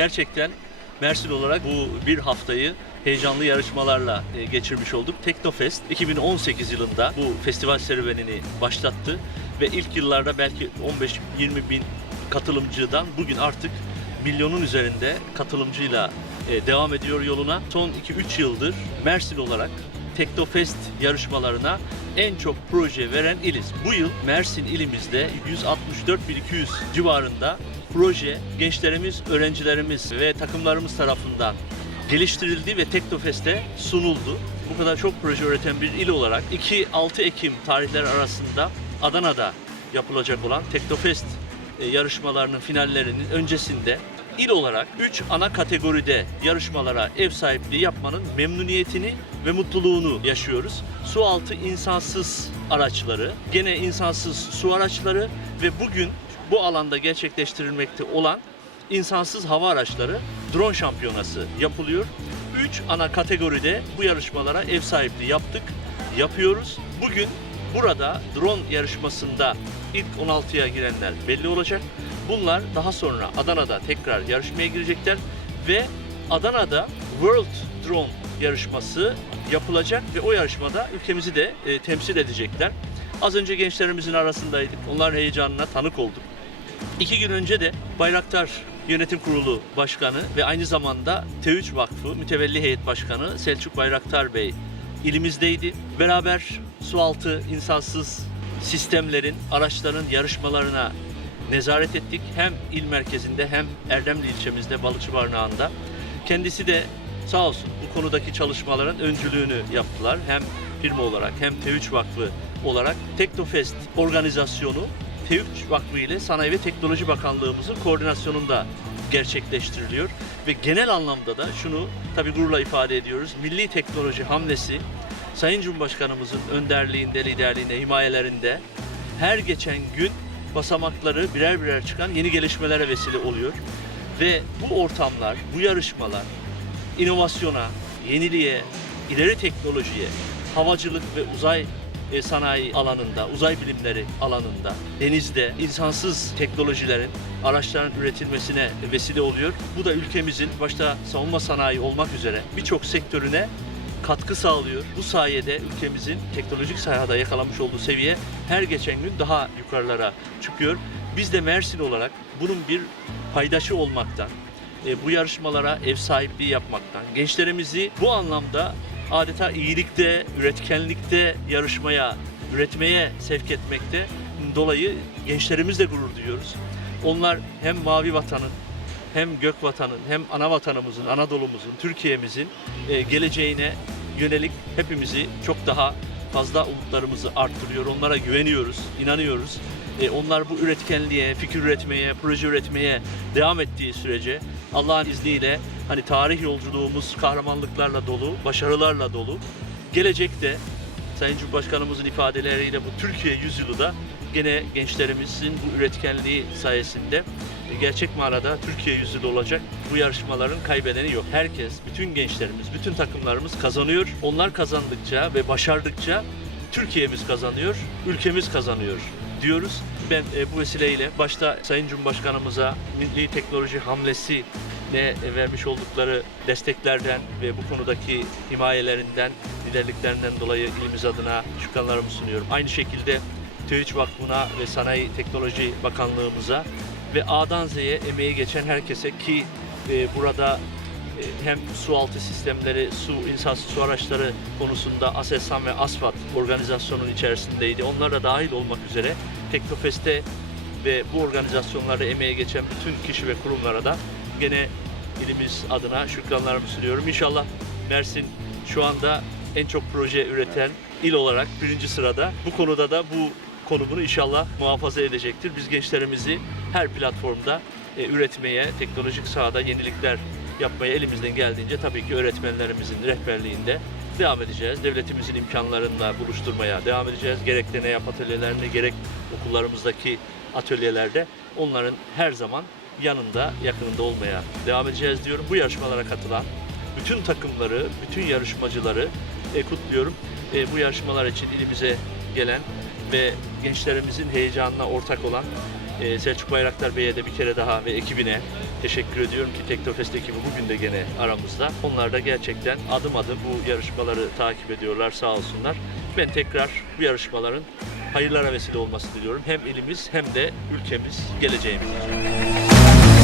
gerçekten Mersin olarak bu bir haftayı heyecanlı yarışmalarla e, geçirmiş olduk. Teknofest 2018 yılında bu festival serüvenini başlattı ve ilk yıllarda belki 15-20 bin katılımcıdan bugün artık milyonun üzerinde katılımcıyla e, devam ediyor yoluna. Son 2-3 yıldır Mersin olarak Teknofest yarışmalarına en çok proje veren iliz. Bu yıl Mersin ilimizde 164.200 civarında proje gençlerimiz, öğrencilerimiz ve takımlarımız tarafından geliştirildi ve Teknofest'e sunuldu. Bu kadar çok proje üreten bir il olarak 2-6 Ekim tarihleri arasında Adana'da yapılacak olan Teknofest e, yarışmalarının finallerinin öncesinde il olarak 3 ana kategoride yarışmalara ev sahipliği yapmanın memnuniyetini ve mutluluğunu yaşıyoruz. Su altı insansız araçları, gene insansız su araçları ve bugün bu alanda gerçekleştirilmekte olan insansız hava araçları drone şampiyonası yapılıyor. 3 ana kategoride bu yarışmalara ev sahipliği yaptık, yapıyoruz. Bugün burada drone yarışmasında ilk 16'ya girenler belli olacak. Bunlar daha sonra Adana'da tekrar yarışmaya girecekler ve Adana'da World Drone yarışması yapılacak ve o yarışmada ülkemizi de e, temsil edecekler. Az önce gençlerimizin arasındaydık. Onların heyecanına tanık olduk. İki gün önce de Bayraktar Yönetim Kurulu Başkanı ve aynı zamanda T3 Vakfı Mütevelli Heyet Başkanı Selçuk Bayraktar Bey ilimizdeydi. Beraber sualtı insansız sistemlerin, araçların yarışmalarına nezaret ettik. Hem il merkezinde hem Erdemli ilçemizde Balıkçı Barınağı'nda. Kendisi de sağ olsun bu konudaki çalışmaların öncülüğünü yaptılar. Hem firma olarak hem T3 Vakfı olarak Teknofest organizasyonu T3 Vakfı ile Sanayi ve Teknoloji Bakanlığımızın koordinasyonunda gerçekleştiriliyor ve genel anlamda da şunu tabii gururla ifade ediyoruz. Milli teknoloji hamlesi Sayın Cumhurbaşkanımızın önderliğinde, liderliğinde, himayelerinde her geçen gün basamakları birer birer çıkan yeni gelişmelere vesile oluyor. Ve bu ortamlar, bu yarışmalar inovasyona, yeniliğe, ileri teknolojiye, havacılık ve uzay e, sanayi alanında, uzay bilimleri alanında, denizde insansız teknolojilerin, araçların üretilmesine vesile oluyor. Bu da ülkemizin başta savunma sanayi olmak üzere birçok sektörüne katkı sağlıyor. Bu sayede ülkemizin teknolojik sahada yakalamış olduğu seviye her geçen gün daha yukarılara çıkıyor. Biz de Mersin olarak bunun bir paydaşı olmaktan, e, bu yarışmalara ev sahipliği yapmaktan, gençlerimizi bu anlamda adeta iyilikte, üretkenlikte yarışmaya, üretmeye sevk etmekte dolayı gençlerimizle gurur duyuyoruz. Onlar hem mavi vatanın hem gök vatanın hem ana vatanımızın, Anadolu'muzun, Türkiye'mizin e, geleceğine yönelik hepimizi çok daha fazla umutlarımızı arttırıyor. Onlara güveniyoruz, inanıyoruz. E, onlar bu üretkenliğe, fikir üretmeye, proje üretmeye devam ettiği sürece Allah'ın izniyle hani tarih yolculuğumuz kahramanlıklarla dolu, başarılarla dolu. Gelecekte Sayın Cumhurbaşkanımızın ifadeleriyle bu Türkiye yüzyılı da gene gençlerimizin bu üretkenliği sayesinde e, gerçek manada Türkiye yüzyılı olacak. Bu yarışmaların kaybedeni yok. Herkes, bütün gençlerimiz, bütün takımlarımız kazanıyor. Onlar kazandıkça ve başardıkça Türkiye'miz kazanıyor, ülkemiz kazanıyor diyoruz. Ben e, bu vesileyle başta Sayın Cumhurbaşkanımıza Milli Teknoloji Hamlesi ne vermiş oldukları desteklerden ve bu konudaki himayelerinden, liderliklerinden dolayı ilimiz adına şükranlarımı sunuyorum. Aynı şekilde TÜİÇ Vakfı'na ve Sanayi Teknoloji Bakanlığımıza ve A'dan Z'ye emeği geçen herkese ki e, burada e, hem su altı sistemleri, su insansız su araçları konusunda ASESAN ve ASFAT organizasyonun içerisindeydi. Onlar da dahil olmak üzere Teknofest'te ve bu organizasyonlarda emeğe geçen bütün kişi ve kurumlara da gene ilimiz adına şükranlarımı sunuyorum. İnşallah Mersin şu anda en çok proje üreten il olarak birinci sırada. Bu konuda da bu konumunu inşallah muhafaza edecektir. Biz gençlerimizi her platformda e, üretmeye, teknolojik sahada yenilikler yapmaya elimizden geldiğince tabii ki öğretmenlerimizin rehberliğinde devam edeceğiz. Devletimizin imkanlarıyla buluşturmaya devam edeceğiz. Gerek deney atölyelerinde gerek okullarımızdaki atölyelerde onların her zaman yanında, yakınında olmaya devam edeceğiz diyorum. Bu yarışmalara katılan bütün takımları, bütün yarışmacıları e, kutluyorum. E, bu yarışmalar için ilimize gelen ve gençlerimizin heyecanına ortak olan E, Selçuk Bayraktar Bey'e de bir kere daha ve ekibine teşekkür ediyorum ki Teknofest ekibi bugün de gene aramızda. Onlar da gerçekten adım adım bu yarışmaları takip ediyorlar sağ olsunlar. Ben tekrar bu yarışmaların hayırlara vesile olması diliyorum. Hem ilimiz hem de ülkemiz, geleceğimiz için.